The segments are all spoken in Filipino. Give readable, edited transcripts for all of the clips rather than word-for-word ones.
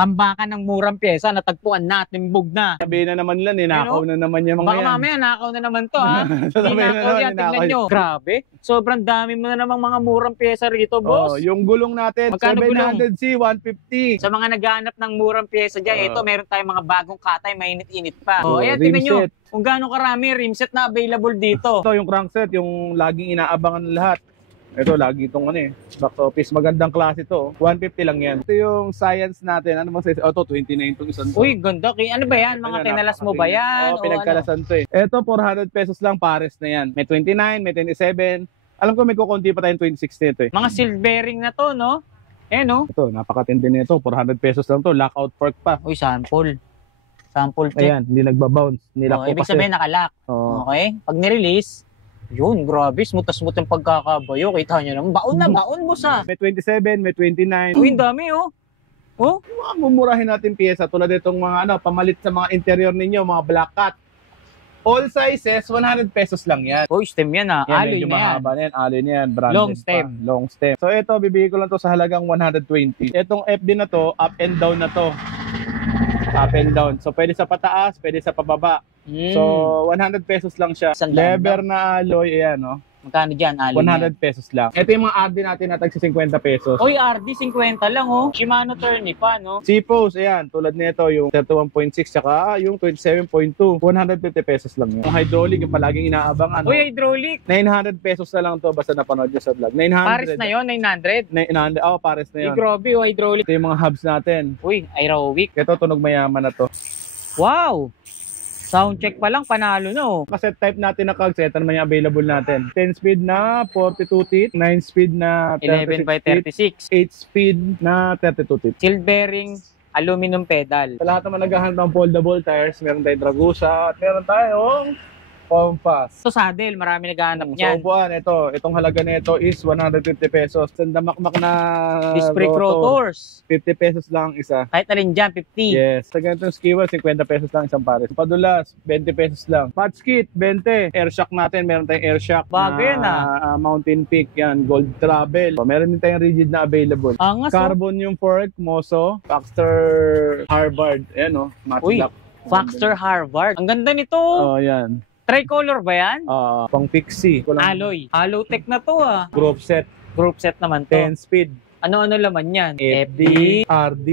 tambakan ng murang pyesa, natagpuan natin, bug na. Sabihin na naman nila, ninakaw na naman yung mga Baka yan. mamaya, nakaw na naman to, ha? Sabihin na Ninakaw naman, yan, tingnan nyo. Grabe. Sobrang dami mo na namang mga murang pyesa rito, boss. Yung gulong natin, Magkano 700C, 150. Sa mga naghahanap ng murang pyesa dyan, ito, meron tayong mga bagong katay, mainit-init pa. Ayan, tingnan nyo. Kung gaano karami, rimset na available dito. Ito yung crankset, yung laging inaabangan ng lahat. Ito, lagi itong box office. Magandang klase to. 150 lang yan. Ito yung science natin. Ano bang size? Ito, 29 itong isang to. Uy, ganda. Ano ba yan? Mga tinalas mo ba yan? Pinagkalasan to eh. Ito, 400 pesos lang, pares na yan. May 29, may 27. Alam ko may kukunti pa tayong 26 nito eh. Mga silver bearing na to, no? No? Ito, napakatindi nito. 400 pesos lang to. Lockout fork pa. Uy, sample. Sample check. Ayan, hindi nagbabounce. Ibig sabihin nakalak. Okay? Pag nirelease, yun, grabe, smooth-smooth yung pagkakabayo. Kita nyo naman, baon na baon mo sa. May 27, may 29. Uy, dami oh. Oh? Mumurahin natin pyesa tulad itong mga pamalit sa mga interior ninyo, mga black cat. All sizes, 100 pesos lang yan. Oh, stem yan ah. Alloy na yan. Mahaba na yan, alloy na yan. Branded long stem. Pa. Long stem. So ito, bibigay ko lang to sa halagang 120. Itong FD na to, up and down na to. Up and down. So pwede sa pataas, pwede sa pababa. So 100 pesos lang siya. Leather na alloy, ayan no. Magkano dyan, alloy 100 pesos lang. Ito yung mga RD natin na tagsi 50 pesos. Uy, RD 50 lang oh. Shimano Tourney pa no. C-Pose, ayan. Tulad nito yung 31.6 tsaka yung 27.2. 150 pesos lang yun. Yung hydraulic, yung palaging inaabang Uy, hydraulic. 900 pesos na lang to basta napanood nyo sa vlog. 900. Pares na yun, 900? 900, pares na yun. Grabe, hydraulic. Ito yung mga hubs natin. Uy, aerobic. Ito, tunog mayaman na to. Wow! Sound check pa lang, panalo na oh. Cassette type natin na cassette, ano man yung available natin. 10 speed na 42 teeth, 9 speed na 11 by 36, 8 speed na 32 teeth. Silver bearing, aluminum pedal. Sa lahat naman naghahanap ng foldable tires, meron tayong Dragusa at meron tayong Compass. Ito saddle, marami naghahanap niyan. So buwan, itong halaga nito is 150 pesos. Sandamakmak na disc brake rotors. 50 pesos lang isa. Kahit alin dyan, 50. Yes. Sa ganitong skiwer, 50 pesos lang isang pares. Padulas, 20 pesos lang. Patch kit, 20. Air shock natin, meron tayong air shock. Bago yan Mountain Peak, yan. Gold Travel. So, meron din tayong rigid na available. Angas, Carbon yung fork, Moso. Baxter Harvard. Ayan Matlock. Baxter Harvard. Ang ganda nito. Yan. Tricolor ba yan? Pang Pixie. Alloy. Alloy-tech na to Group set. Group set naman to. 10 speed. Ano-ano laman yan? FD, RD,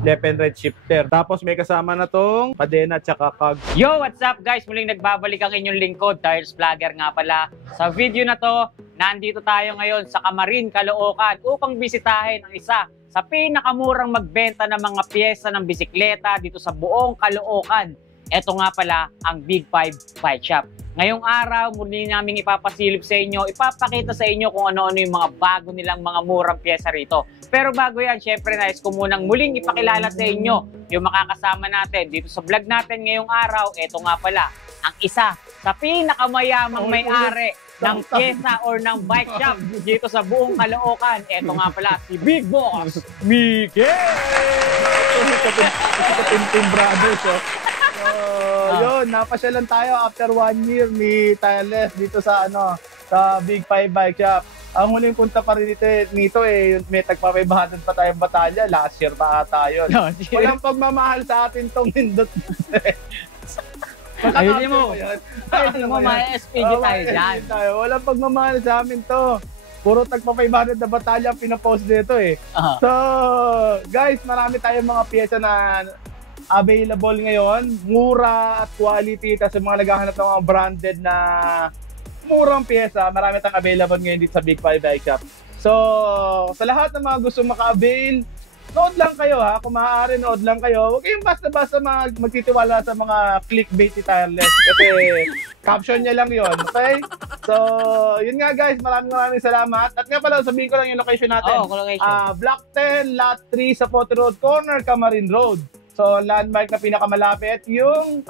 left and right shifter. Tapos may kasama na tong padena at saka kag. Yo, what's up guys? Muling nagbabalik ang inyong lingkod, Tires Vlogger nga pala. Sa video na to, nandito tayo ngayon sa Camarin, Caloocan upang bisitahin ang isa sa pinakamurang magbenta ng mga pyesa ng bisikleta dito sa buong Caloocan. Ito nga pala ang Big 5 Bike Shop. Ngayong araw, muli namin ipapasilip sa inyo, ipapakita sa inyo kung ano-ano yung mga bago nilang mga murang pyesa rito. Pero bago yan, syempre nais ko munang muling ipakilala sa inyo yung makakasama natin dito sa vlog natin ngayong araw. Ito nga pala, ang isa sa pinakamayamang may-ari ng pyesa or ng bike shop dito sa buong Caloocan. Ito nga pala, si Big Boss Miguel! Team Brothers, yun, napasyalan tayo after 1 year ni Tireless dito sa sa Big 5 Bike Shop. Ang huling punta pa rin nito may tagpa-500 pa tayong batalya. Last year pa ata yun. Walang pagmamahal sa atin tong nindot. Ayun mo. Ayun mo, may SPG tayo dyan. Walang pagmamahal sa amin to. Puro tagpa-500 na batalya ang pinapost dito So, guys, marami tayong mga pyesa na available ngayon, mura at quality. Tapos yung mga naghahanap ng mga branded na murang pyesa, marami tayong available ngayon dito sa Big 5 Bike Shop. So, sa lahat ng mga gusto maka-avail, nood lang kayo kung maaari, nood lang kayo. Huwag kayong basta-basta magtitiwala sa mga clickbait ni Tireless. Kasi caption niya lang yon, okay? So, yun nga guys, maraming salamat. At nga pala, sabihin ko lang yung location natin. Location. Block 10, Lot 3, Zapote Road, Corner, Camarin Road. So, landmark na pinakamalapit, yung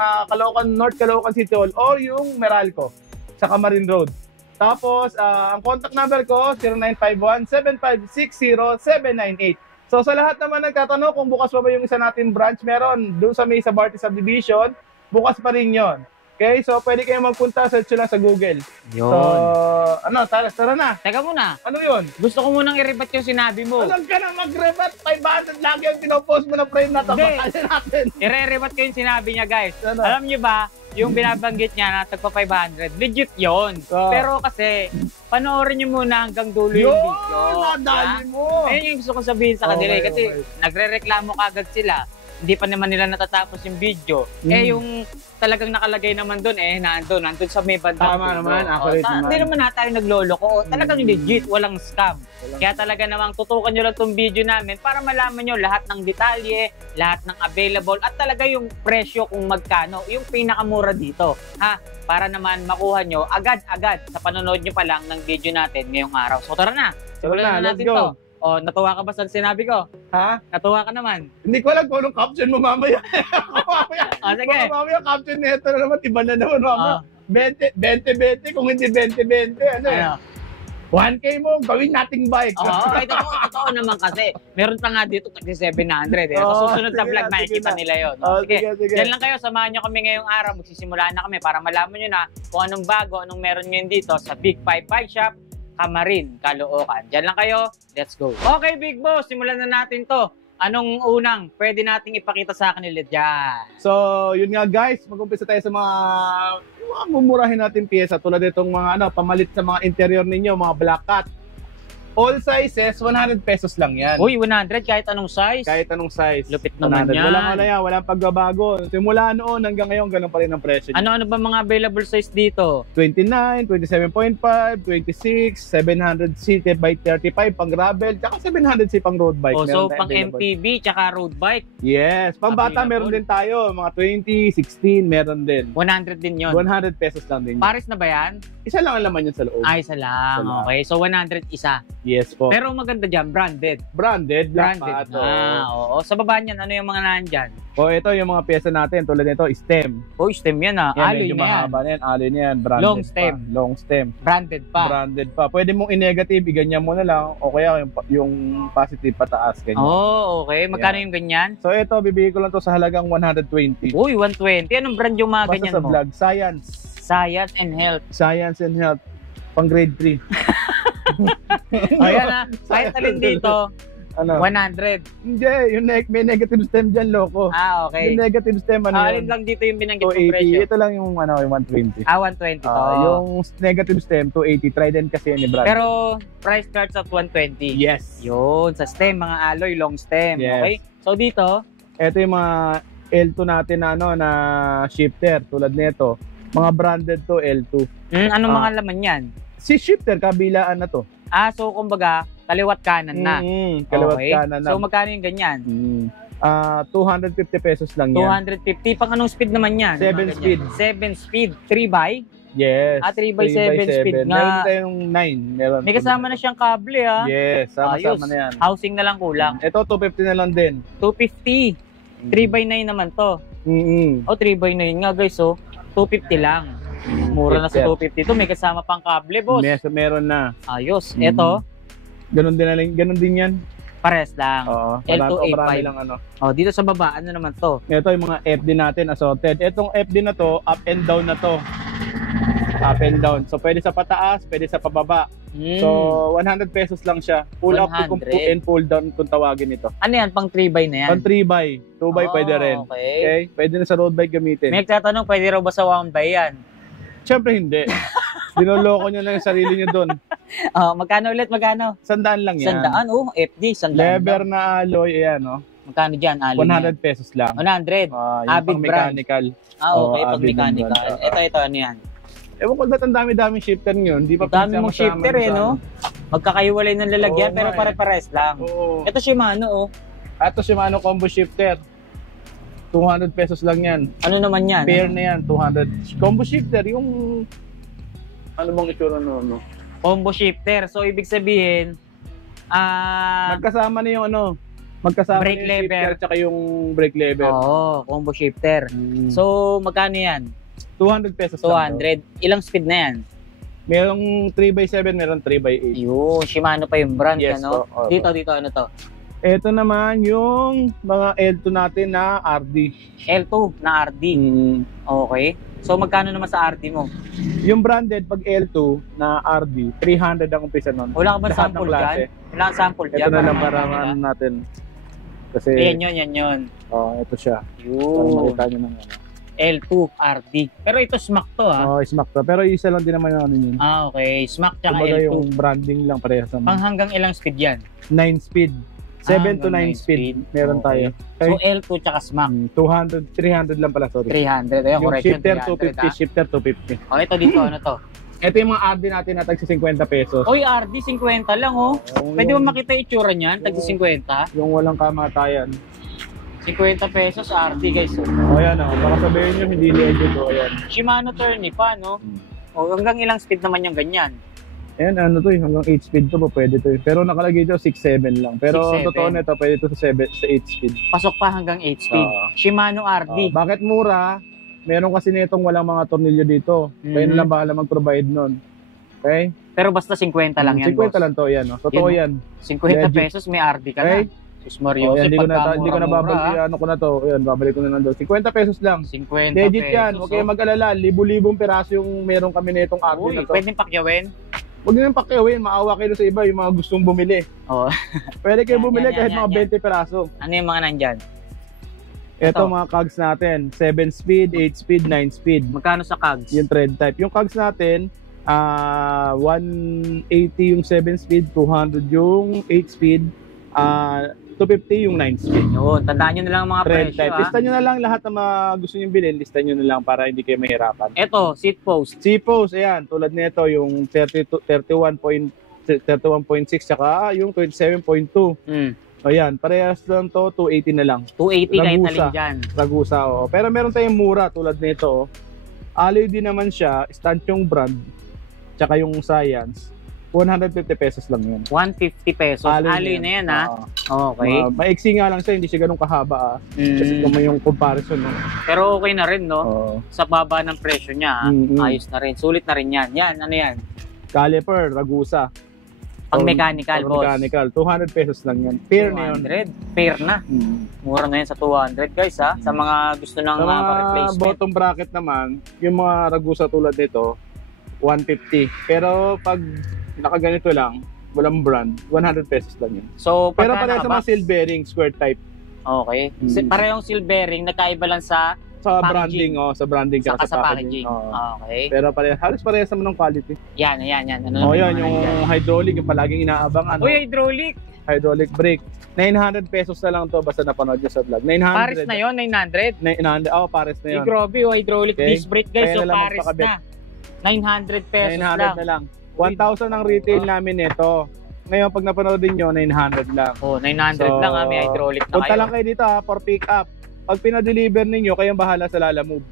North Caloocan City Hall o yung Meralco sa Camarin Road. Tapos, ang contact number ko, 0951-7560-798. So, sa lahat naman nagtatanong kung bukas pa ba yung isa natin branch, meron doon sa may Sabarte Subdivision, bukas pa rin yon. Okay, so pwede kayo magpunta, search lang sa Google. Yun. So, tara na. Teka muna. Ano yun? Gusto ko munang i-rebat yung sinabi mo. Alam ka na mag-rebat, 500 lagi ang pinopost mo na frame na to. Hindi. Patayin natin. I-rebat ko yung sinabi niya, guys. Ano? Alam niyo ba, yung binabanggit niya na tagpa 500, legit yon. Oh. Pero kasi, panoorin niyo muna hanggang dulo yung video. Nadali mo. Ayun yung gusto kong sabihin sa kanila. Okay, Kasi nagre-reklamo kagad sila. Hindi pa naman nila natatapos yung video. Eh yung talagang nakalagay naman doon, nandun sa may bandang. Tama naman, accurate naman. Hindi naman na tayo nagloloko. Talagang legit, walang scam. Kaya talaga namang tutukan nyo lang itong video namin para malaman nyo lahat ng detalye, lahat ng available, at talaga yung presyo kung magkano, yung pinakamura dito. Para naman makuha nyo agad-agad sa panonood nyo pa lang ng video natin ngayong araw. So tara na, simulan na natin to. O, natuwa ka ba sa sinabi ko? Ha? Natuwa ka naman. Hindi ko alam kung anong caption mo mamaya. Sige. Mamaya caption nito na naman, iba na naman mamaya. 20, kung hindi 20, ano eh. 1K mo, gawin nating bike. Ito po, totoo naman kasi. Meron pa nga dito, tagsi 700 eh. So, susunod sa vlog, makikita nila yun. Sige. Yan lang kayo, samahan nyo kami ngayong araw. Magsisimula na kami para malaman nyo na kung anong bago, anong meron nyo dito sa Big 5 Bike Shop, Camarin, Caloocan. Diyan lang kayo. Let's go. Okay, Big Boss. Simulan na natin to. Anong unang pwede nating ipakita sa kanila dyan? So, yun nga guys. Mag-umpisa tayo sa mga mumurahin natin pyesa. Tulad itong mga pamalit sa mga interior ninyo, mga black cat. All sizes, 100 pesos lang yan. Uy, 100 kahit anong size? Kahit anong size. Lupit naman 100. yan. Walang pagbabago. Simula noon hanggang ngayon, ganun pa rin ang presyo. Ano ba mga available size dito? 29, 27.5, 26, 700cc by 35 pang gravel, tsaka 700cc pang road bike. So pang MTB tsaka road bike? Yes. Pang bata meron din tayo. Mga 20, 16 meron din. 100 din yun? 100 pesos lang din yun. Paris na ba yan? Isa lang ang laman yun sa loob. Isa lang. Okay. So 100 isa. Yes po. Pero maganda dyan, branded. Branded na. Oo. Sa baba niyan, ano yung mga nandyan? Ito yung mga pyesa natin. Tulad nito, stem. Stem yan Alloy na yan. Alloy na yan. Branded long stem. Long stem. Branded pa. Pwede mong i-negative, iganyan mo na lang. O kaya yung positive pataas. Ganyan. Okay. Magkano yung ganyan? So ito, bibigay ko lang to sa halagang 120. Uy, 120. Anong brand yung mga ganyan mo? Basta sa vlog, Science. Science and Health. Science and Health. Pang grade 3. Ayan kahit alin dito, 100. Hindi, yung may negative stem dyan, loko. Okay. Yung negative stem, alin lang dito yung binanggit kong presyo? Ito lang yung 120. 120 to. Yung negative stem, 280. Try din kasi yun ni Brad. Pero price starts at 120. Yes. Yun, sa stem, mga alloy, long stem. Yes. Okay? So dito, ito yung mga L2 natin na shifter, tulad nito. Mga branded to, L2. Anong mga laman yan? Si shifter, kabilaan na to. So kumbaga, kaliwat kanan na. Kaliwat kanan na. So magkano yung ganyan? 250 pesos lang yan. 250. Pang anong speed naman yan? 7 speed. 7 speed. 3 by? Yes. 3x7 speed nga. Meron tayong 9. May kasama na siyang kable Yes, sama-sama na yan. Housing na lang kulang. Ito, 250 na lang din. 250. 3x9 naman to. 3x9 nga guys, 250 lang. Mura na sa 250 to. May kasama pang kable, boss. Meron na. Ayos. Ito. Ganun din yan. Pares lang. L2A5. Lang dito sa baba, ano naman to? Ito yung mga FD natin assorted. Itong FD na to, up and down na to. Up and down. So pwede sa pataas, pwede sa pababa. So 100 pesos lang siya. Pull up and pull down kung tawagin ito. Ano yan? Pang 3x na yan? Pang 3x. 2x pwede rin. Okay. Pwede na sa road bike gamitin. May nagtatanong, pwede raw ba sa 1x yan? Siyempre hindi. Dinoloko nyo na yung sarili nyo doon. Magkano ulit? Magkano? 100 lang yan. 100? FD, 100. Leather na alloy, ayan Magkano dyan? Alloy 100 pesos lang. 100? Avid mechanical. Okay, pag mechanical. Ito, ano yan? Ewan ko ba't ang dami-daming shifter nyo? Hindi pa dami mong shifter no? Magkakaiwalay ng lalagyan pero pare-pares lang. Ito Shimano Ito Shimano combo shifter. 200 pesos lang yan. Ano naman yan? Pair na yan, 200. Combo shifter, yung... Ano bang itsura no? Combo shifter. So, ibig sabihin, magkasama na yung magkasama brake na yung lever. Shifter tsaka yung brake lever. Combo shifter. So, magkano yan? 200 pesos 200. Ilang speed na yan? Merong 3x7, meron 3x8. Yun, Shimano pa yung brand, yes, Dito, ano to? Ito naman yung mga L2 natin na RD. L2 na RD. Okay. So magkano naman sa RD mo? Yung branded, pag L2 na RD, 300 ang umpisa nun. Wala ka ba Lahat ng sample klase. dyan? Wala kang sample dyan? Ito na lang makita para nila? ano natin. Kasi, Ayan yun. ito siya. Para Yun. makita nyo ng ano. L2 RD. Pero ito smack to ha. Smack to. Pero isa lang din naman yung ano yun. Okay. Smack tsaka Kumbaga L2. yung branding lang parehas Pang naman. hanggang ilang speed yan? 9 speed. 7 to 9 hanggang 9 speed. speed. Meron Okay. tayo. So L2 tsaka smack. 300 lang pala, sorry. 300. Ayun, Yung correction. shifter 300, 250, shifter 250. Oh, ito dito, ano to? Ito yung mga RD natin na tag sa 50 pesos. Oy, RD, 50 lang oh. Pwede mo makita yung itsura niyan, tag Oo. 50. Yung walang kamatayan. 50 pesos RD guys. Oh. Ayan o, baka sabihin nyo hindi legit o. Ayan. Shimano Tourney pa, no? O, hanggang ilang speed naman yung ganyan? Ayan, ano to eh, hanggang 8 speed to po, pwede to eh. Pero nakalagay ito 6-7 lang. Pero 6-7. totoo nito, pwede to sa 8 speed. Pasok pa hanggang 8 speed. Shimano RD. Bakit mura? Meron kasi nitong walang mga tornilyo dito. Kayo na lang bahala mag-provide nun. Okay? Pero basta 50 lang yan, 50 boss. lang to, yan. Oh. Totoo yan. 50 Legit. pesos may RD ka Okay? na. Sus Mario, Yan, hindi ko na pagkamura-mura, babalik, ano ko na to. Ayan, babalik ko na nandun. 50 pesos lang. 50 Legit pesos. yan. Huwag kayong mag-alala. Libo-libong piraso yung meron kami nitong RD Uy, na to. pwedeng pakyawin. Huwag nyo nang pakiawin. Maawa kayo sa iba yung mga gustong bumili. Oh. Pwede kayo Yan, bumili yan, kahit yan, mga yan. 20 piraso. Ano yung mga nandyan? Ito Ito. mga cogs natin. 7 speed, 8 speed, 9 speed. Magkano sa cogs? Yung thread type. Yung cogs natin, 180 yung 7 speed, 200 yung 8 speed, 250 yung 9 speed. Yun, tandaan nyo na lang ang mga Thread presyo type. ha. Lista nyo na lang lahat ng mga gusto nyo bilhin. Lista nyo na lang para hindi kayo mahirapan. Ito, seat post. C-post, ayan. Tulad nito, yung 31.6 tsaka yung 27.2. Ayan, parehas lang to, 280 na lang. 280 kahit Ragusa. alin dyan. Ragusa, oh. Pero meron tayong mura tulad nito, oh. Alloy din naman siya, stanchong brand, tsaka yung Science. 150 pesos lang yun. 150 pesos. Alloy na yan ha. Okay. Maiksi nga lang siya, hindi siya ganun kahaba kasi kung may yung comparison. No? Pero okay na rin, no? Oo. Sa baba ng presyo niya, ha? Ayos na rin. Sulit na rin yan. Yan, ano yan? Caliper, Ragusa. Pang mechanical, boss. Mechanical, 200 pesos lang yan. Pair na yun. 200. Pair na. Mura na yan sa 200, guys, ha? Sa mga gusto ng Sa mga replacement. bottom bracket naman, yung mga Ragusa tulad nito, 150. Pero pag nakaganito lang, walang brand, 100 pesos lang yun. So, Pero pagka pareho sa mga nakabox- seal bearing, square type. Okay. Parehong seal bearing, nagkaiba lang sa Sa packaging. branding, sa branding saka ka sa packaging. Okay. Pero halos parehas naman ng quality. Yan. Ano Yan, naman yung yan? hydraulic, yung palaging inaabang, Uy, hydraulic. hydraulic brake. 900 pesos na lang to basta napanood nyo sa vlog. 900. Pares na yon 900. 900, pares na yun. Grabe, hydraulic Okay. disc brake, guys. Kaya So, na lang pares magpakabit. na. 900 pesos 900 lang. na lang. 1,000 ang retail namin nito. Ngayon, pag napanood din nyo, 900 lang. Oh, 900 So, lang ha, may hydraulic na Punta kayo. lang kayo dito for pick up. Pag pinadeliver ninyo, kayong bahala sa Lalamove.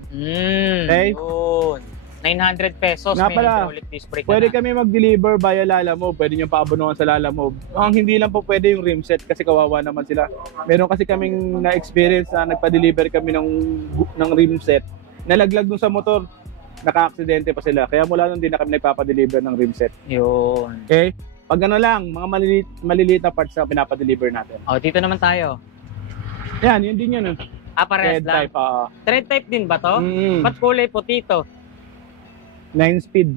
Okay? Yun. 900 pesos Nga may pala, hydraulic disc brake Pwede na. kami mag-deliver via Lalamove. Pwede nyo paabunuhan sa Lalamove. Ang hindi lang po pwede yung rim set kasi kawawa naman sila. Meron kasi kaming na-experience na nagpa-deliver kami ng rim set. Nalaglag dun sa motor. Naka-aksidente pa sila. Kaya mula nun din na kami nagpapa-deliver ng rim set. Yun. Okay? Pag ano lang, mga maliliit na parts na pinapa-deliver natin. Oh, dito naman tayo. Yan, yun din yun. Pares Red lang. type. Thread type din ba to? Mm. Ba't kulay puti to? 9 speed.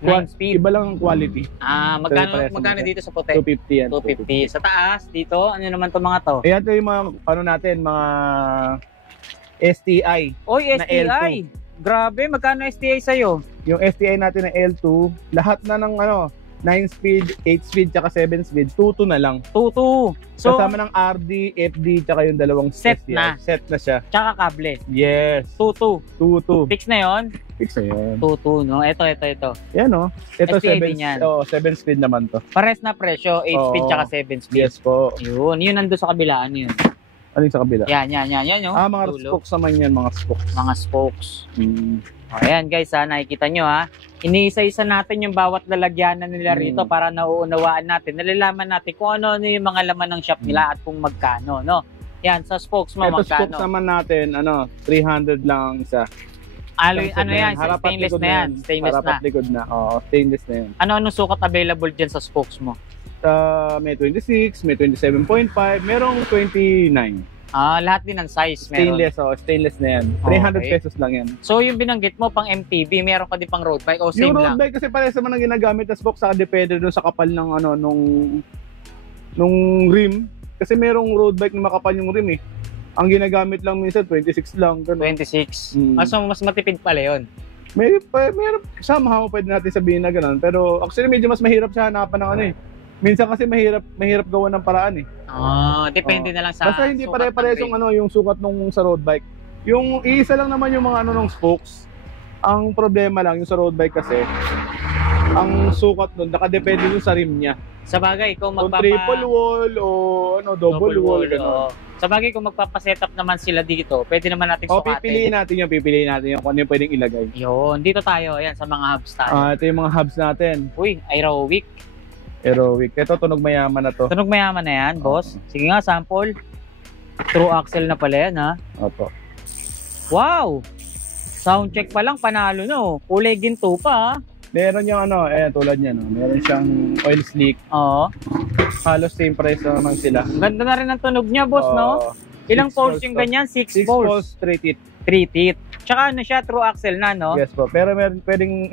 9 speed. Iba lang ang quality. Magkano Parehas dito sa puti? 250 yan. 250. Sa taas, dito, ano naman to mga to? Ayan ito yung mga, ano natin, mga STI. Oy, Na STI. Grabe, magkano STI sa'yo? Yung STI natin na L2, lahat na ng 9 speed, 8 speed, tsaka 7 speed, 2 na lang. 2-2. So, Kasama ng RD, FD, tsaka yung dalawang Set STI. na. Set na siya. tsaka kable. Yes. 2-2. 2. Fix na yon. Fix na yun. 2-2, no? Ito. Yan o. Ito STI 7, din yan. 7 speed naman to. Pares na presyo, 8 speed Oo. tsaka 7 speed. Yes po. Yun nandun sa kabila. Ano yun? Ano yung sa kabila? Yan, yung Mga dulo. spokes naman yan, mga spokes. Mga spokes. Mm. O, ayan guys, nakikita nyo ha. Iniisa-isa natin yung bawat lalagyanan nila rito para nauunawaan natin. Nalalaman natin kung ano yung mga laman ng shop nila at kung magkano, no? Yan, sa spokes mo, Ito magkano? spokes naman natin, 300 lang ang isa. Alloy, Set ano na yan? Harap at Stainless likod na yan. Stainless Harap na. at likod na. Oo, stainless na yan. Ano sukat available dyan sa spokes mo? May 26, may 27.5, merong 29. Lahat din ng size meron. Stainless na yan. Okay. 300 pesos lang yan. So yung binanggit mo pang MTB, meron ka din pang road bike o same Yung road lang? bike kasi parehas naman ang ginagamit na spoke, sa depende doon sa kapal ng nung rim. Kasi merong road bike na makapal yung rim eh. Ang ginagamit lang minsan 26 lang. Ganun. 26. Mm. So mas matipid pala yun. Meron somehow pwede natin sabihin na gano'n. Pero actually medyo mas mahirap siya hanapan ng ano eh. Minsan kasi mahirap gawa ng paraan eh. Depende na lang sa Basta hindi sukat ng pare-parehas rim. yung sukat nung sa road bike. Yung iisa lang naman yung mga nung spokes. Ang problema lang yung sa road bike kasi ang sukat nun nakadepende dun sa rim niya. Sa bagay, kung Kung triple wall o double wall oo. Sa bagay, kung magpapasetup naman sila dito, pwede naman natin O sukatin. pipiliin natin yung kung ano yung pwedeng ilagay. Yun, dito tayo. Ayan, sa mga hubs tayo. Ito yung mga hubs natin. Uy, aerobic. Aerobic. Ito tunog mayaman na to. Tunog mayaman na yan, boss. Sige nga, sample. True axle na pala yan, ha? Opo. Wow! Sound check pa lang, panalo na, oh. Kulay ginto pa, ha? Meron yung tulad niya, no? Meron siyang oil slick. Oo. Halos same price naman sila. Ganda na rin ang tunog niya, boss, no? Ilang poles yung ganyan? 6 6 poles. poles, 3 teeth. 3 teeth. Tsaka ano siya, true axle na, no? Yes po. Pero pwedeng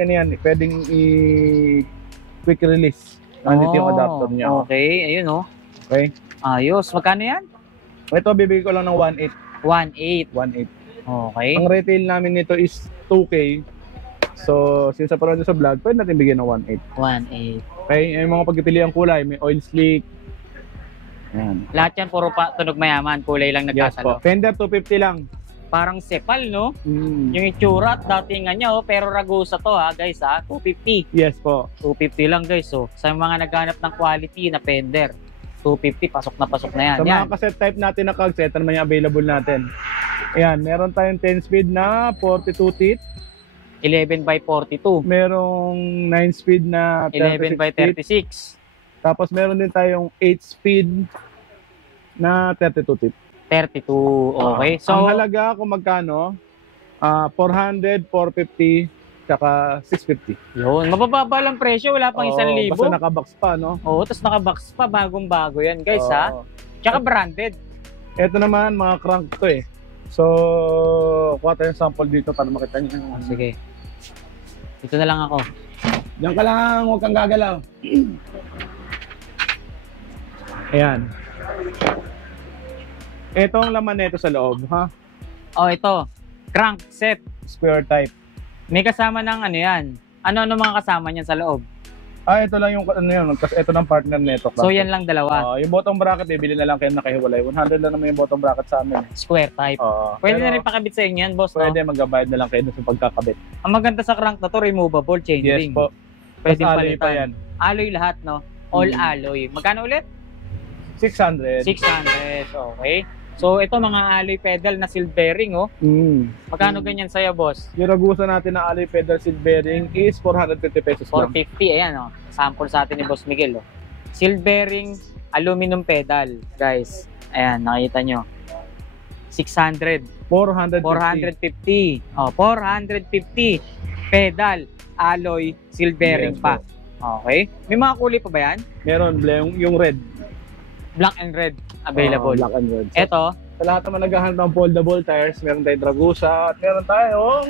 quick release. Nandito yung adapter niya. Okay, ayun, oh. Okay. Ayos. Magkano yan? Ito, bibigay ko lang ng 1.8. 1.8. 1.8. Okay. Ang retail namin nito is 2K. So, since sa parang sa vlog, pwede natin bigyan ng 1.8. 1.8. Okay, yung mga pagpipiliang kulay, may oil slick. Ayan. Lahat yan, puro tunog mayaman. Kulay lang Yes nagkasalo. po. Fender 250 lang. Parang sepal, no? Mm. Yung itsura at datingan niya, oh. Pero Ragusa to, ha, guys, ha? 250. Yes po. 250 lang, guys, oh. Sa mga naghanap ng quality na Fender, 250, pasok na yan. Sa Yan. mga cassette type natin na kagset, ano naman yung available natin? Ayan, meron tayong 10 speed na 42 teeth. 11 by 42. Merong 9 speed na 11 by 36 teeth. 36. Tapos meron din tayong 8 speed na 32 teeth. 32. Okay. So, ang halaga kung magkano, 400, 450, tsaka 650. yun. Mabababa lang presyo. Wala pang 1,000. Basta nakabox pa, no? Oo, tapos nakabox pa. Bagong-bago yan, guys, ha? Oo. Tsaka branded. Ito naman, mga crank to eh. So, kuha tayo ng sample dito para makita niyo. Sige. Dito na lang ako. Diyan ka lang, huwag kang gagalaw. Ayan. Ito ang laman nito sa loob, ha? Oh, ito. Crank set. Square type. May kasama ng ano yan. Ano mga kasama niyan sa loob? Ito lang yung ano yun, kasi ito ng partner nito. So, yan lang dalawa. Yung bottom bracket, bibili na lang kayo nakahiwalay. 100 lang naman yung bottom bracket sa amin. Square type. Pwede na rin pakabit sa inyo yan, boss, no? Pwede, magbabayad na lang kayo dun sa pagkakabit. Ang maganda sa crank na to, removable chain Yes ring. po. Pwede Tapos alloy pa palitan. yan. Alloy lahat, no? All alloy. Magkano ulit? 600. 600. Okay. So, ito mga alloy pedal na seal bearing, oh. Magkano ganyan sa'yo, boss? Yung Ragusa natin na alloy pedal seat bearing is 450 pesos lang. 450. Ayan, oh. Sample sa atin ni Boss Miguel, oh. Seal bearing, aluminum pedal, guys. Ayan, nakita nyo. 600. 450. 450. Oh, 450. Pedal, alloy, seal bearing Yes, pa. Okay. May mga kulay pa ba yan? Meron, yung red. Black and red available. Black and red. Ito, Sa lahat naman naghahanap ng foldable tires, meron tayong Ragusa at meron tayong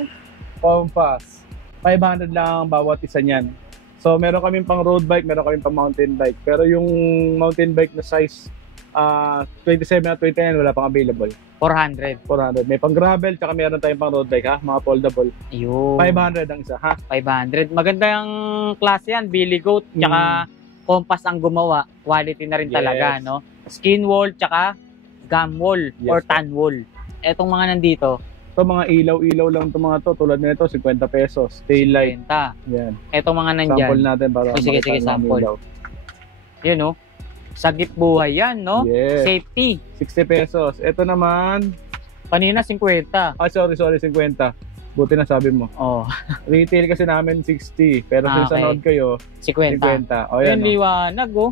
Compass. 500 lang bawat isa niyan. So meron kaming pang road bike, meron kaming pang mountain bike. Pero yung mountain bike na size 27 at 29 wala pang available. 400. 400. May pang gravel, tsaka meron tayong pang road bike ha, mga foldable. Ayun. 500 ang isa ha. 500. Maganda yung klase yan. Billy Goat, tsaka Compass ang gumawa. Quality na rin talaga, Yes. no? Skin wall, tsaka gum wall or Yes, tan wall. Etong mga nandito, Ito mga ilaw-ilaw lang itong mga to. Tulad nito, 50 pesos. Tail light. 20. Yan. Etong mga nandyan. Sample natin para Sige, makita ng sample. ilaw. Yun, no? Sagip buhay yan, no? Yes. Safety. 60 pesos. Ito naman, Kanina, 50. sorry, 50. Buti na sabi mo. Oh, Retail kasi namin 60. Pero Ah, since okay. nanood kayo, 50. 50. O Yun, yan. O. liwanag, oh.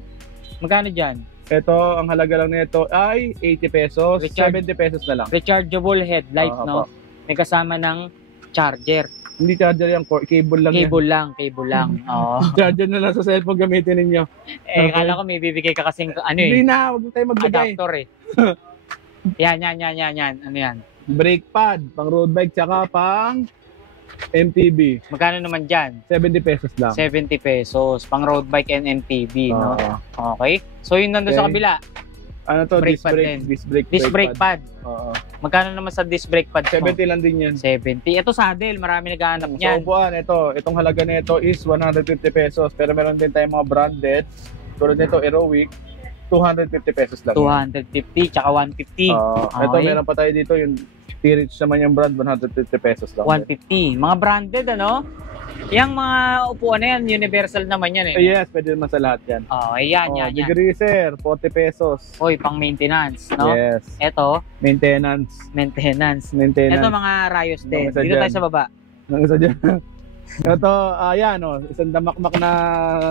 Magkano dyan? Ito, ang halaga lang nito ay 80 pesos. Richard. 70 pesos na lang. Rechargeable headlight, Oo, no? May kasama ng charger. Hindi charger yan, cable lang yan. Cable lang. Oo. Charger na lang sa cellphone gamitin ninyo. Eh, kala ko may bibigay ka kasing, ano Hindi eh, na, huwag tayo magbigay. adapter eh. Yan. Ano yan? Brake pad, pang road bike, tsaka pang MTB. Magkano naman dyan? 70 pesos lang. 70 pesos. Pang road bike and MTB, no? Oo. Okay. So, yun nandun sa Okay. kabila. Ano to? Brake Disc pad brake. din. Disc brake Disc brake pad. Oo. Magkano naman sa disc brake pad mo? 70 lang din yan. 70. Ito saddle, marami naghahanap Sa niyan. upuan, itong halaga nito is 150 pesos. Pero meron din tayong mga branded. Tulad nito, Aerowick, 250 pesos lang. 250 tsaka 150. Ito, Okay. meron pa tayo dito, yung T-Reach naman yung brand, 150 pesos lang. 150. Mga branded, ano? Yung mga upuan na yan, universal naman yan eh. Yes, pwede naman sa lahat yan. Yan. Degreaser, 40 pesos. Hoy, pang maintenance, no? Yes. Ito, Maintenance. maintenance. Maintenance. Ito mga rayos din. Isa Dito dyan. tayo sa baba. Ang isa dyan. Ito, isang damakmak na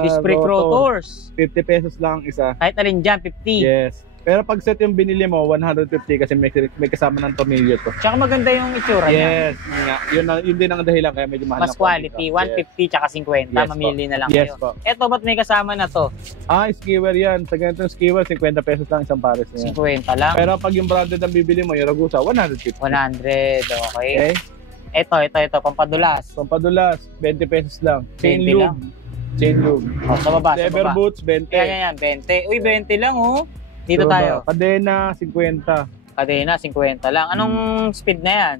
Disc brake rotors. 50 pesos lang isa. Kahit alin dyan, 50. Yes. Pero pag set yung binili mo, 150 kasi may kasama ng tornilyo to. Tsaka maganda yung itsura niya. Yes. Yun din ang dahilan kaya medyo mahal Mas ng quality, konti. 150 tsaka 50. Yes, Mamili na lang Yes kayo. po. Ito, ba't may kasama na to? Skewer yan. Sa ganitong skewer, 50 pesos lang isang pares niya. 50 lang. Pero pag yung branded ang bibili mo, yung Ragusa, 150. 100, okay. Okay? Ito, pampadulas. Pampadulas, 20 pesos lang. 20 lang. Chain lube. Sa baba, sa Lever baba. boots, 20. Yan, 20. Uy, 20 lang, oh. Dito Sa baba. tayo. Kadena, 50. Kadena, 50 lang. Anong speed na yan?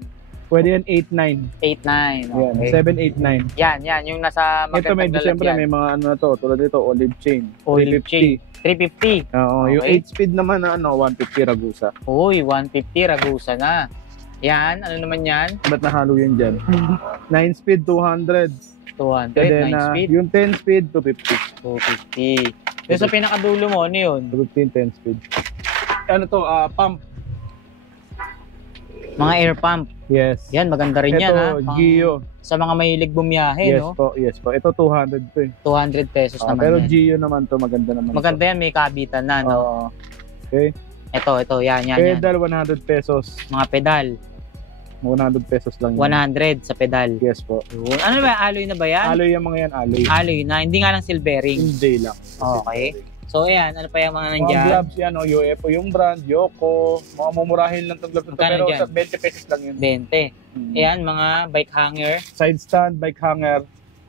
Pwede yan 8.9. 8.9. Yan, Okay. 7.89. Yan, yung nasa Ito magandang medyo siyempre may lalagyan. mga ano na to, tulad dito, olive chain. Olive 350. chain. 350. Oo, yung Okay. 8 speed naman na 150 Ragusa. Uy, 150, Ragusa na. Yan, ano naman yan? Ba't nahalo yan dyan? 9 speed, 200. 200, 9 Kadena, speed. yung 10 speed, 250. 250. Yung sa pinakadulo mo, ano yun? 215, 10 speed. Ano to, pump. Mga air pump. Yes. Yan, maganda rin yan, ha? Ito, Gio. Sa mga mahilig bumiyahe, Yes no? po, yes po. Ito 200 to eh. 200 pesos naman Pero yan. Gio naman to, maganda naman. Maganda yan, may kabitan na, no? Oo. Okay. Ito, yan. Pedal, 100 pesos. Mga pedal. 100 pesos lang yan. 100 sa pedal. Yes po. Yun. Ano ba, alloy na ba yan? Alloy yung mga yan, alloy. Alloy na, hindi nga lang silvering. Hindi lang. Okay. So, ayan, ano pa yung mga Mga nandyan? gloves yan, UFO yung brand, Yoko. Mga mumurahin lang itong gloves. na to, Magkano pero dyan? sa 20 pesos lang yun. 20. Ayan, mga bike hanger. Side stand, bike hanger,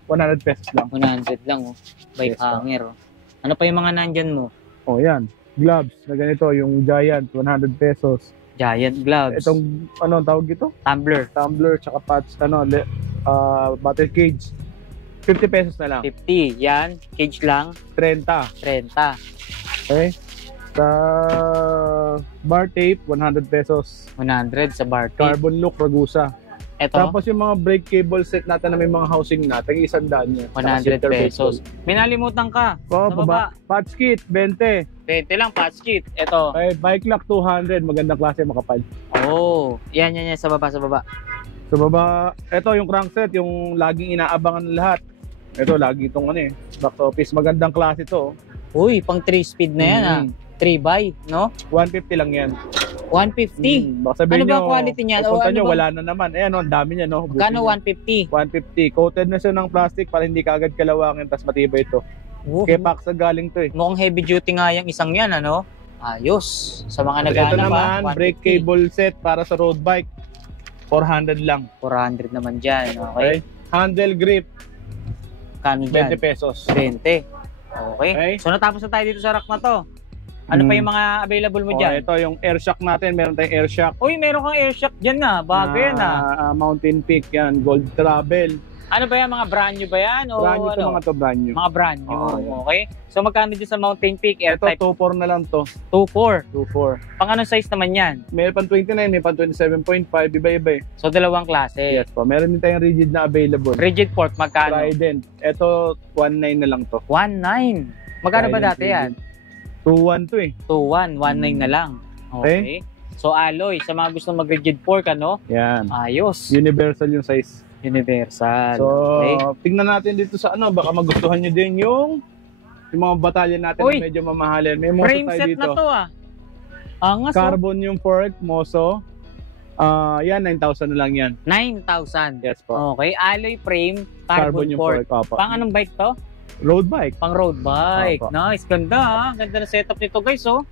100 pesos lang. 100 lang, oh. Bike Yes, po. hanger, oh. Ano pa yung mga nandyan mo? Oh, yan. Gloves na ganito, yung Giant, 100 pesos. Giant gloves. Itong, ano ang tawag ito? Tumbler. Tumbler, tsaka patch, battle cage. 50 pesos na lang. 50. Yan. Cage lang. 30. 30. Okay? Sa bar tape, 100 pesos. 100 sa bar tape. Carbon look, Ragusa. Ito, Tapos yung mga brake cable set natin na may mga housing na, tag 100 yan. 100 pesos. May nalimutan ka. Oh, Sa baba. Patch kit, 20. 20 lang, patch kit. Ito. Okay, bike lock, 200. Magandang klase, makapal. Oh. Yan. Sa baba. Sa baba, ito yung crankset, yung laging inaabangan ng lahat. Ito, lagi itong box office. Magandang klase to. Uy, pang 3 speed na yan, ha? 3 by, no? 150 lang yan. 150. Baka sabihin Ano ba nyo, quality niyan? O pupunta ano nyo, ba? wala na naman. Ayan, ang dami niya, no? Kano 150? 150. Coated na siya ng plastic para hindi kaagad kalawangin, tapos matibay ito. Oh, Kaya Paxa galing to eh. mukhang heavy duty nga yung isang yan, ano? Ayos. Sa mga Ito naghahanap, naman, ha? 150. brake cable set para sa road bike. 400 lang. 400 naman dyan, okay? Okay? Handle grip, Kano 20 dyan? pesos. 20. Okay. Okay. So natapos na tayo dito sa rack na to. Ano pa yung mga available mo dyan? Ito yung air shock natin. Meron tayong air shock. Uy, meron kang air shock dyan na. Bago yan ah. Mountain Peak yan. Gold Travel. Ano ba yan? Mga brand new ba yan? O Brand new to, ano? mga to brand new. Mga brand new. Oo, yan. Okay. So magkano dyan sa Mountain Peak? Air Ito, type 2.4 na lang to. 2.4. 2.4. Pang anong size naman yan? Meron pang 29, may pang 27.5. Iba-iba eh. So dalawang klase. Yes po. Meron din tayong rigid na available. Rigid fork, magkano? Trident. Ito, 1.9 na lang to. 1.9. Magkano ba Trident dati yan? 2.1 to eh. 2.1. 1.9 na lang. Okay. So alloy, sa mga gusto mag-rigid fork, ano? Yan. Ayos. Universal yung size. Universal. So, Okay. tingnan natin dito sa baka magustuhan nyo din yung mga batalya natin Uy! na medyo mamahalin. May moso Frame tayo set dito. na to ah. Angas oh. Carbon yung fork, moso. Yan, 9,000 na lang yan. 9,000. Yes po. Okay, alloy frame, carbon yung fork. opo. Pang anong bike to? Road bike. Pang road bike. Opo. Nice, ganda ha. Ganda na setup nito guys oh.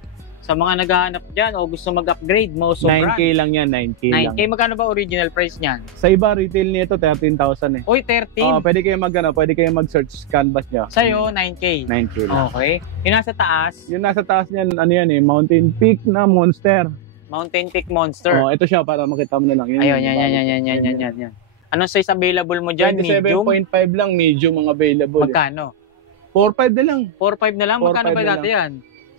Sa mga naghahanap dyan o gusto mag-upgrade, most of 9K lang yan, 9K lang. 9K, magkano ba original price niyan? Sa iba, retail nito 13,000 eh. Uy, 13. Pwede kayo mag-search canvas niya. Sa'yo, 9K. 9K lang. Okay. Yung nasa taas, Yung nasa taas niyan, ano yan eh, Mountain Peak na Monster. Mountain Peak Monster. Ito siya para makita mo na lang. Ayun, yan. Anong size available mo dyan? Medium? 27.5 lang, medium ang available. Magkano? 4.5 na lang. 4.5 na lang? 4.5 Magkano ba na dati yan?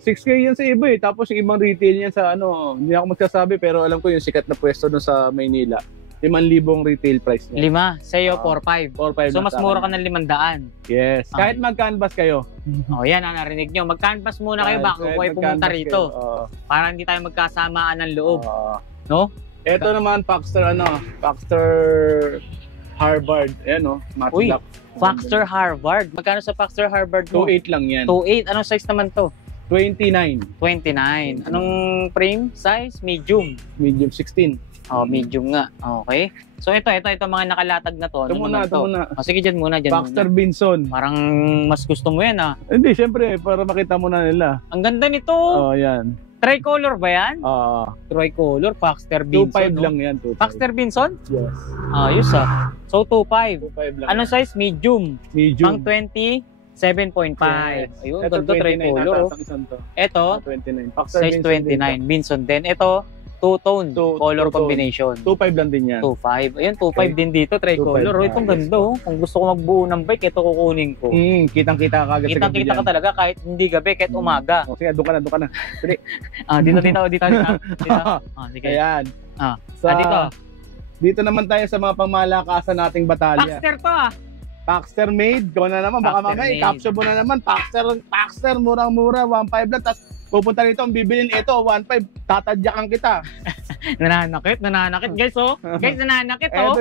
6K yan sa iba eh. Tapos yung ibang retail niyan sa ano, hindi ako magsasabi pero alam ko yung sikat na pwesto doon sa Maynila. 5,000 retail price niya. 5. Sa'yo, 4.5. 4.5 So, na mas sa mura ka akin. ng 500. Yes. Kahit mag-canvas kayo. O, yan ang narinig nyo. Mag-canvas muna kayo bago Kahit kayo pumunta mag-canvas rito. kayo. Para hindi tayo magkasamaan ng loob. No? Ito naman, Paxter Harvard. Ayan o, matte Uy, black. Paxter Harvard. Magkano sa Paxter Harvard mo? 2.8 lang yan. 2.8. Anong size naman to? 29. 29. Anong frame? Size? Medium. Medium 16. Oh, medium nga. Okay. So ito mga nakalatag na to. Ito muna. Sige, dyan muna. Paxter Binson. Parang mas gusto mo yan ah. Hindi, syempre, para makita mo na nila. Ang ganda nito. Yan. Tricolor ba yan? Tricolor, Paxter Binson. 2.5 lang yan. 2.5. Paxter Binson? Yes. Ayos ah. So 2.5. 2.5 lang. Anong size? Medium. Medium. Pang 27.5. Yes. Ayun, Ito, ganda 29 tricolor. ata, isang to. Ito, 29. Paxter size Binson 29. Binson din. Ito, two-tone. Color two-tone. combination. 2.5 lang din yan. 2.5. Ayun, 2.5 Okay. din dito, tricolor. 2.5. Itong ganda oh. Kung gusto ko magbuo ng bike, ito kukunin ko. Kitang-kita ka agad sa gabi Kitang-kita ka dyan. talaga kahit hindi gabi, kahit umaga. Sige, doon ka na. Dito. Dito. Sige. Ayan. Dito. Dito naman tayo sa mga pangmalakasan nating batalya. Paxter to ah. Paxter made. Ikaw na naman. Baka Paxter mamaya, made. i-capture mo na naman. Paxter, murang-mura. 1.5 lang. Tapos pupunta rito, ang bibilin ito, 1.5. Tatadyakan kita. Nananakit. Guys, oh. Guys, nananakit, oh.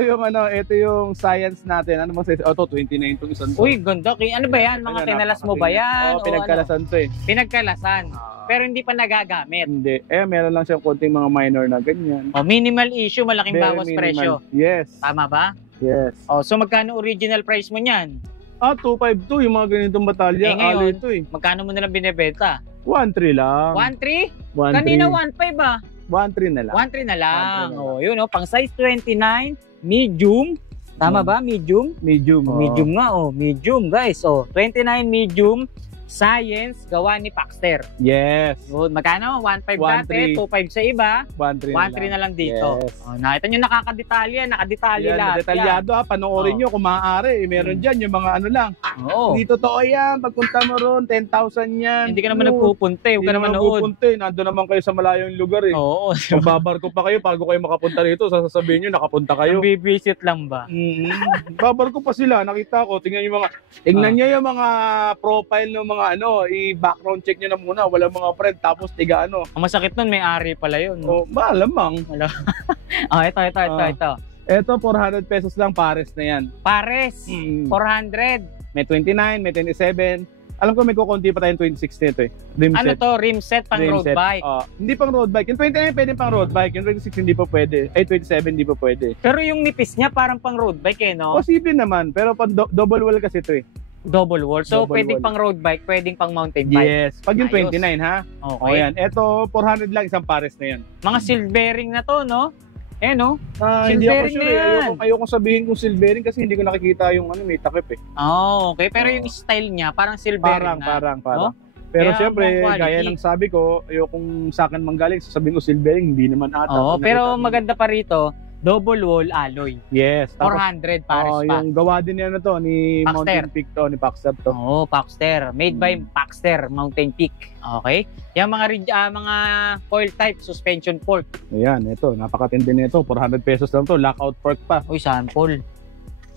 Ito yung science natin. Ano mo sa ito? 29 itong isang to. Uy, ganda. Ano ba yan? Mga kinalas mo ba yan? Pinagkalasan to eh. Pinagkalasan. Pero hindi pa nagagamit. Hindi. Meron lang siyang konting mga minor na ganyan. Minimal issue, malaking Very bawas minimal. presyo. Yes. Tama ba? Yes. So magkano original price mo niyan? 252 yung mga ganitong batalya. Ngayon, ito eh. magkano mo nalang binebenta? 1.3 lang. 1.3? 1.3. Kanina 1.5 ba? 1.3 na lang. 1.3 na lang. 1.3 na lang. Yun pang size 29, medium. Tama ba? Medium? Medium. Medium nga medium guys. 29 medium, science, gawa ni Paxter. Yes. Magkano? 1.5 dati, 2.5 sa iba, 1.3 1.3 na lang dito. Yes. Nakita nyo nakakadetalya, nakadetalya lahat. Detalyado ha, panoorin nyo kung maaari. Meron dyan yung mga ano lang. Oo. Hindi totoo yan. Pagpunta mo ron, 10,000 yan. Hindi ka naman nagpupunta, huwag ka naman noon. nagpupunta eh. Nandun naman kayo sa malayong lugar eh. Oo. Magbabarko pa kayo bago kayo makapunta rito. Sasabihin nyo, nakapunta kayo. Bibisit lang ba? Babarko pa sila. Nakita ko. Tingnan nyo yung mga profile ng mga i-background check nyo na muna. Walang mga friend. Tapos tiga Ang masakit nun, may ari pala yun. Malamang. Ito. Ito, 400 pesos lang. Pares na yan. Pares, 400. May 29, may 27. Alam ko may kukunti pa tayong 26 nito eh. Rim Ano set. to? Rim set pang Rim road set. bike. Hindi pang road bike. Yung 29 pwede pang road bike. Yung 26 hindi pa pwede. 27 hindi pa pwede. Pero yung nipis niya parang pang road bike no? Posible naman. Pero pang double wall kasi ito eh. Double wall. So Double pwedeng wall. pang road bike, pwedeng pang mountain bike. Yes. Pag yung Ayos. 29 ha. Okay. O yan. Ito, 400 lang. Isang pares na yan. Mga silvering na to, no? No? Hindi ako Silvering sure na eh. yan. Ayoko sabihin kung silvering kasi hindi ko nakikita yung may takip eh. Okay. Pero yung style niya, parang silvering Parang. No? Pero Kaya syempre, mukhang quality. gaya ng sabi ko, ayokong sa akin manggaling, sasabihin ko silvering, hindi naman ata. Pag pero nakita mo. maganda pa rito, double wall alloy. Yes. Tapos, 400 pares pa. yung gawa din yan ni Paxter. Mountain Peak to, ni Paxter to. Paxter. Made by Paxter, Mountain Peak. Okay? Yung mga coil type, suspension fork. Ayan, ito, napakatindi nito. 400 pesos lang to, lockout fork pa. Uy, sample.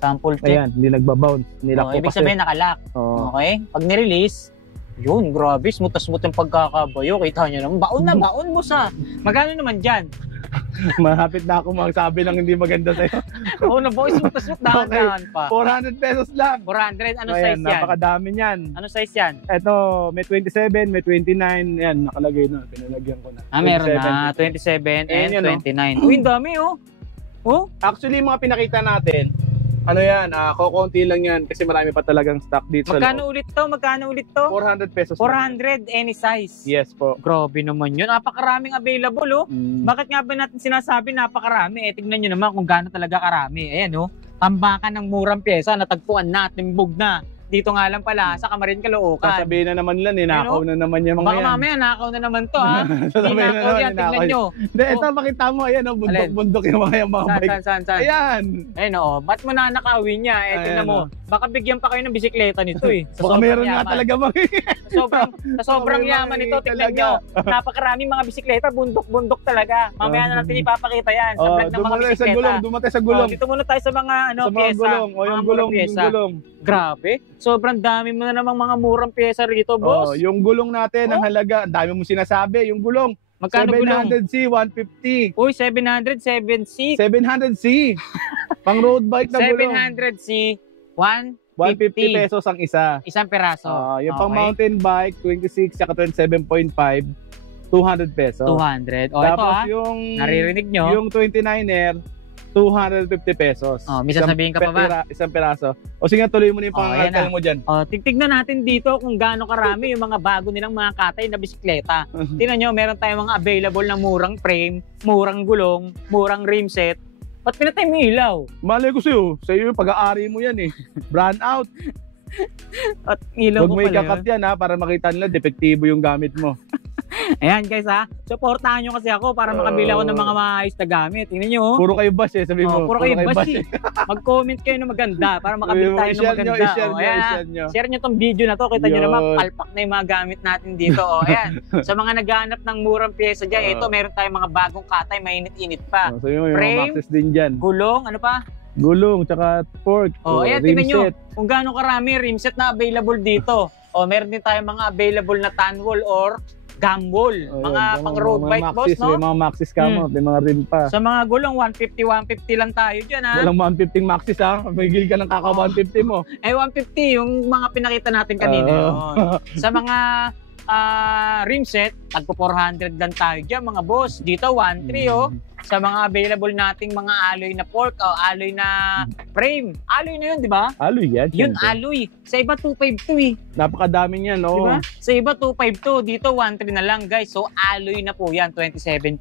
Sample check. Ayan, hindi nagbabounce. Nilak ko Ibig kasi. sabihin nakalock. Oo. Okay? Pag nirelease, yun, grabe, smooth yung pagkakabayo. Kita nyo naman. Baon mo sa. Magkano naman dyan? Mahapit na ako magsabi ng hindi maganda sa'yo. Oo na, boy, smooth, dahan pa. 400 pesos lang. 400, ano Ayan, size yan? napakadami niyan. Ano size yan? Ito, may 27, may 29. Yan, nakalagay na. Pinalagyan ko na. Meron na. 27 and Ayan, 29. Uy, ang dami, oh. Actually, mga pinakita natin, Ano yan, kukunti lang yan kasi marami pa talagang stock dito sa Magkano loob. ulit to? Magkano ulit to? 400 pesos. 400, any size. Yes po. Grabe naman yun. Napakaraming available, oh. Bakit nga ba natin sinasabi napakarami? Tignan nyo naman kung gaano talaga karami. Ayan, oh. Tambakan ng murang pyesa, natagpuan natin, bug na. Dito nga lang pala, sa Camarin, Caloocan. Sasabihin na naman nila, ninakaw na naman yung mga Baka yan. mamaya, nakaw na naman to, ha? Sasabihin na Ninakaw naman, yan, tignan nyo. Hindi, ito makita mo, ayan, bundok-bundok yung mga bike. Saan? Ayan. Ayun, oh. Ba't mo na nakawin niya? Tignan mo. Baka bigyan pa kayo ng bisikleta nito, eh. Baka meron nga talaga Sa sobrang yaman nito, tignan nyo. Napakaraming mga bisikleta, bundok-bundok talaga. Mamaya na natin ipapakita yan sa vlog ng mga bisikleta. Dumatay sa gulong. Dito muna tayo sa mga pyesa. Yung gulong. Grabe. Sobrang dami mo na namang mga murang pyesa rito, boss. Yung gulong natin, ang halaga, ang dami mo sinasabi, yung gulong. Magkano gulong? 700C, 150. Uy, 707C. 700C. Pang road bike na gulong. 700C, 150 150 pesos ang isa. Isang peraso. Yung pang mountain bike, 26, saka 27.5, 200 pesos. 200. O, Tapos ito yung, naririnig nyo? Yung 29er, 250 pesos. May sasabihin ka pa ba? Isang peraso. O sige, tuloy mo na yung pangalkal mo dyan. Tignan natin dito kung gaano karami yung mga bago nilang mga katay na bisikleta. Tingnan nyo, meron tayong mga available na murang frame, murang gulong, murang rim set. Ba't pinatay mo ilaw? Malay ko sa'yo yung pag-aari mo yan eh. Brand out. At ilaw ko Huwag may pala kakat yan ha, para makita nila depektibo yung gamit mo. Ayan guys ha, supportahan nyo kasi ako para makabili ako ng mga maayos na gamit. Tingnan nyo. Puro kayo bash eh, sabi mo. Puro kayo bash eh. Mag-comment kayo ng maganda para makabili tayo ng maganda. I-share nyo. Share nyo tong video na to, kita nyo naman, palpak na yung mga gamit natin dito. Ayan, sa mga naghahanap ng murang pyesa dyan, ito meron tayong mga bagong katay, mainit-init pa. Sabi mo, yung frame, mga din dyan. gulong, ano pa? Gulong, tsaka fork. Ayan, tingnan nyo kung gaano karami rimset na available dito. Meron din tayong mga available na tanwall or gumwall. Mga pang road bike, boss, no? May mga maxis ka mo, may mga rim pa. Sa mga gulong, 150 lang tayo dyan, ha? Walang 150 maxis, ha? Magigil ka ng kaka 150 mo. 150, yung mga pinakita natin kanina. Sa mga rim set, tagpo 400 lang tayo dyan, mga boss. Dito, 1.3, Sa mga available nating mga alloy na fork o alloy na frame. Alloy na yun, di ba? Alloy yan. Yun, alloy. Sa iba, 252 Napakadami niyan, no? Diba? Sa iba, 252. Dito, 1.3 na lang, guys. So, alloy na po yan. 27.5,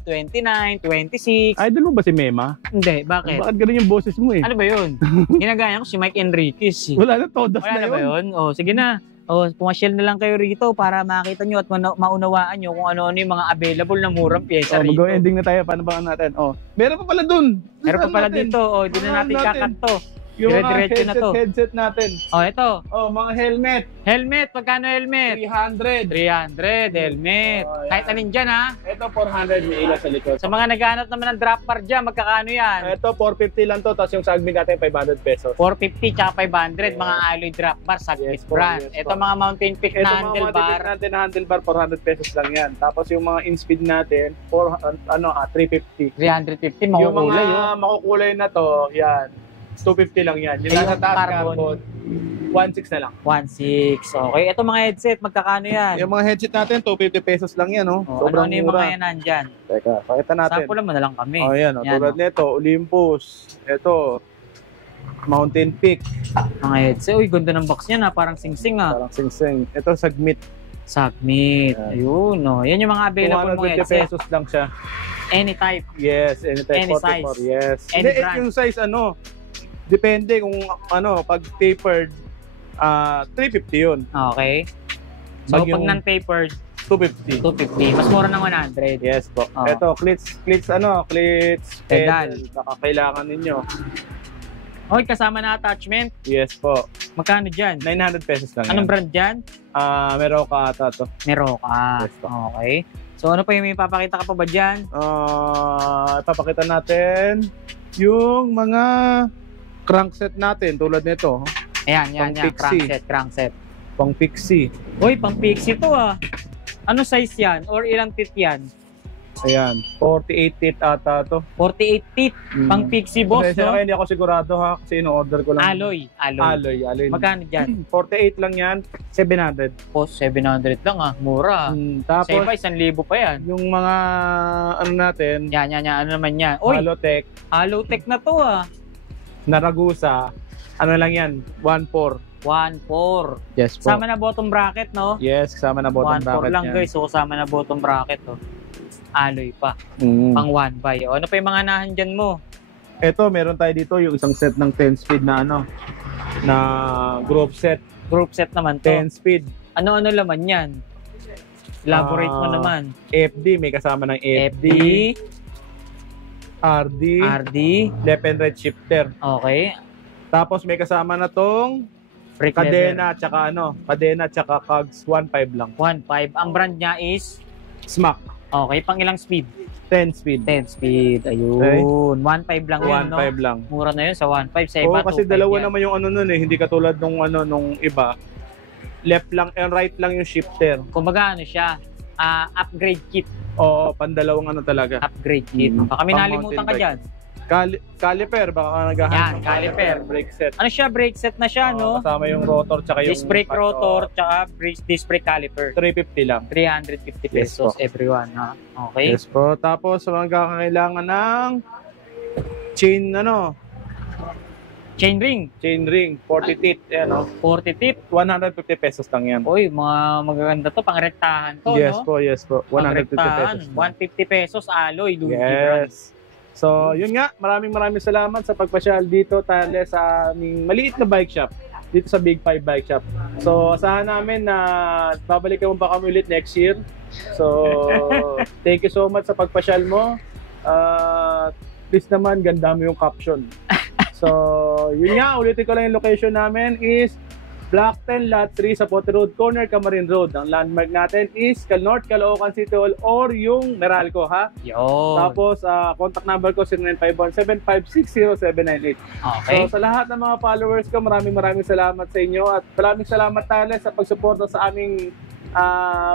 29, 26. Idol mo ba si Mema? Hindi, bakit? Bakit ganun yung boses mo eh? Ano ba yun? Ginagaya ko si Mike Enriquez. Wala na, todas Wala na na ba yun? Sige na. Pumasyal na lang kayo rito para makita nyo at maunawaan nyo kung ano-ano yung mga available na murang pyesa rito. Mag-ending na tayo. Paano ba natin? Meron pa pala dun. Meron pa pala dito. Di na natin kakat to. Yung Dire-diretso mga headset natin. Ito. Mga helmet. Helmet. Magkano helmet? 300. 300 helmet. Kahit alin dyan, ha? Ito 400. May ilas sa likod. Sa mga naghanap naman ng drop bar dyan, magkakano yan? Ito 450 lang to. Tapos yung sagmig natin 500 pesos. 450 tsaka 500. Mga alloy drop bar, Sagmit brand. Ito mga Mountain Peak na handlebar. Ito mga natin na handlebar, 400 pesos lang yan. Tapos yung mga in-speed natin, 350. 350, makukulay. Yung mga makukulay na to, yan. 250 lang yan. Yung nasa taas carbon, 1.6 na lang. 1.6. Okay. Ito mga headset, magkakano yan? Yung mga headset natin, 250 pesos lang yan, no? Sobrang ano yung mga yan nandyan? Teka, pakita natin. Sample mo na lang kami. Yan, tulad nito, Olympus. Ito, Mountain Peak. Mga headset. Uy, ganda ng box niya na. Parang sing-sing, Parang sing-sing. Ito, Sagmit. Sagmit. Ayun, no. Yan yung mga available mga 250 pesos lang siya. Any type. Yes, any type. Any 44. size. Yes. Any Hindi, brand. yung size, depende kung pag tapered, 350 yun. Okay. So, pag yung non-tapered, 250. 250. Mas mura ng 100. Yes po. Oh. Ito, cleats Pedal. Baka kailangan ninyo. Okay, kasama na attachment. Yes po. Magkano dyan? 900 pesos lang Anong brand dyan? Meron ka ata to. Meroka. Yes po. Okay. So, ano pa yung may papakita ka pa ba dyan? Ipapakita natin yung mga crankset natin tulad nito. Ayan, yan. Pixie. Crankset. Pang Pixie. Uy, pang Pixie to Ano size yan? Or ilang teeth yan? Ayan, 48 teeth ata to. 48 teeth. Pang Pixie, boss, Kasi no? hindi ako sigurado ha, kasi in-order ko lang. Alloy. Magkano dyan? 48 lang yan, 700. Post 700 lang mura. Tapos, Sa iba, 1,000 pa yan. yung mga ano natin, Yan. Ano naman yan? Uy, Halotech. Halotech na to na Ragusa. Ano lang yan? 1.4. 1.4. Yes po. Kasama na bottom bracket, no? Yes, kasama na bottom 1.4 bracket lang, yan. guys. So, kasama na bottom bracket, oh. Alloy pa. Pang 1 by. O, ano pa yung mga nahandyan mo? Ito, meron tayo dito yung isang set ng 10 speed na na group set. Group set naman to. 10 speed. Ano-ano laman yan? Elaborate mo naman. FD, may kasama ng FD. RD. RD. Left and right shifter. Okay. Tapos may kasama na tong Brake kadena tsaka cogs 1.5 lang. 1.5. Ang brand niya is Smack. okay, pang ilang speed? 10 speed. 10 speed. Ayun. 1.5 lang yun, no? 1.5 lang. Mura na yun sa 1.5. Sa iba, Oo, kasi 2.5 dalawa yan. naman yung ano nun eh. Hindi katulad nung iba. Left lang and right lang yung shifter. Kumbaga ano siya, upgrade kit. Oo, pandalawang ano talaga. Upgrade kit. Baka may Pang nalimutan mountain ka bike. dyan. Caliper, baka naghahanap. Yan, caliper. Brake set. Ano siya, brake set na siya, no? Kasama yung rotor tsaka yung Disc brake rotor, tsaka disc brake caliper. 350 lang. 350 Yes pesos po. everyone, ha? Okay. Yes po. Tapos magkakailangan ng chain Chain ring, chain ring, 40 teeth, 40 tip. 150 pesos lang yan. Uy, mga magaganda to, pangrektahan to, Yes no? yes po. 150 Pangrektahan, pesos. lang. 150 pesos alloy, Luigi brand. Yes. So, yun nga, maraming salamat sa pagpasyal dito tayo sa aming maliit na bike shop dito sa Big 5 Bike Shop. So, asahan namin na babalik mo pa kami ulit next year. So, thank you so much sa pagpasyal mo. Please naman, ganda mo yung caption. So, yun nga, ulitin ko lang yung location namin is Block 10, Lot 3 sa Pote Road, Corner, Camarin Road. Ang landmark natin is North Caloocan City Hall or yung Meralco, ha? Yun. Tapos, contact number ko 0951-756-0798. Okay. So, sa lahat ng mga followers ko, maraming salamat sa inyo at maraming salamat tala sa pagsuporta sa aming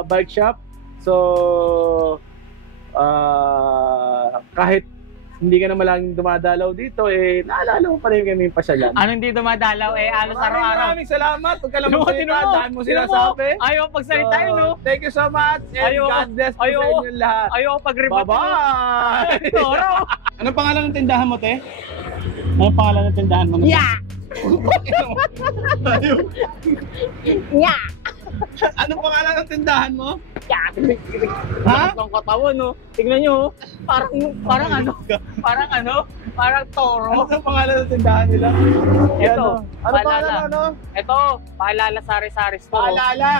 bike shop. So, kahit hindi ka naman lang dumadalaw dito, naalala mo pa rin kami pasyalan. Anong hindi dumadalaw, halos araw-araw. Maraming salamat. Huwag ka lang Tinumo, magsalita. tinumo. Dahil mo sinasabi. Ayaw pagsalita yun, no? Thank you so much. And Ayaw. God bless po Ayaw. sa inyo lahat. Ayaw pag-rebut. Bye-bye! Toro. Anong pangalan ng tindahan mo, te? Anong pangalan ng tindahan mo? Yeah! Yeah! Anong pangalan ng tindahan mo? Yeah! Ha? Ang katawan, no? Tingnan nyo, parang toro. Ano ang pangalan ng tindahan nila? Ito, Ano pangalan paalala. Ito, paalala sari-sari store. Paalala.